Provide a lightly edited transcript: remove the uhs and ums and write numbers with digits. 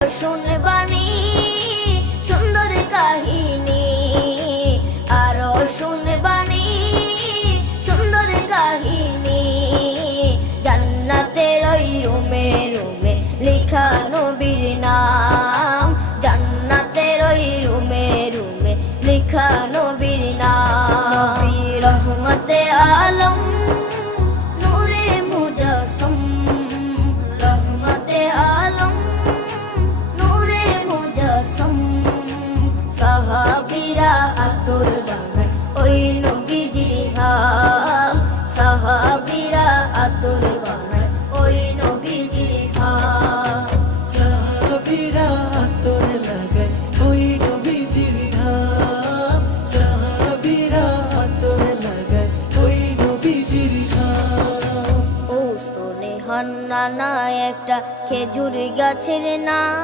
শুনবানি সুন্দর কাহিনী, আরো শুনবানি সুন্দর কাহিনী। জান্নাতের ওই রুমে রুমে লেখা নবীর নাম, জান্নাতের ওই রুমে রুমে লেখা নবীর নাম। নবী রহমতে আলম নূরে মুজাসসম, রহমতে আলম নূরে মুজাসসম। সাহাবীরা আতর বানায় ওই নবীজির ঘাম, সাহাবীরা আতর বানায় ওই নবীজির ঘাম। সাহাবীরা আতর লাগায় ওই নবীজির ঘাম, সাহাবীরা আতর লাগায় ওই নবীজির ঘাম। ও স্তনে হান্নানা একটা খেজুর গাছের নাম।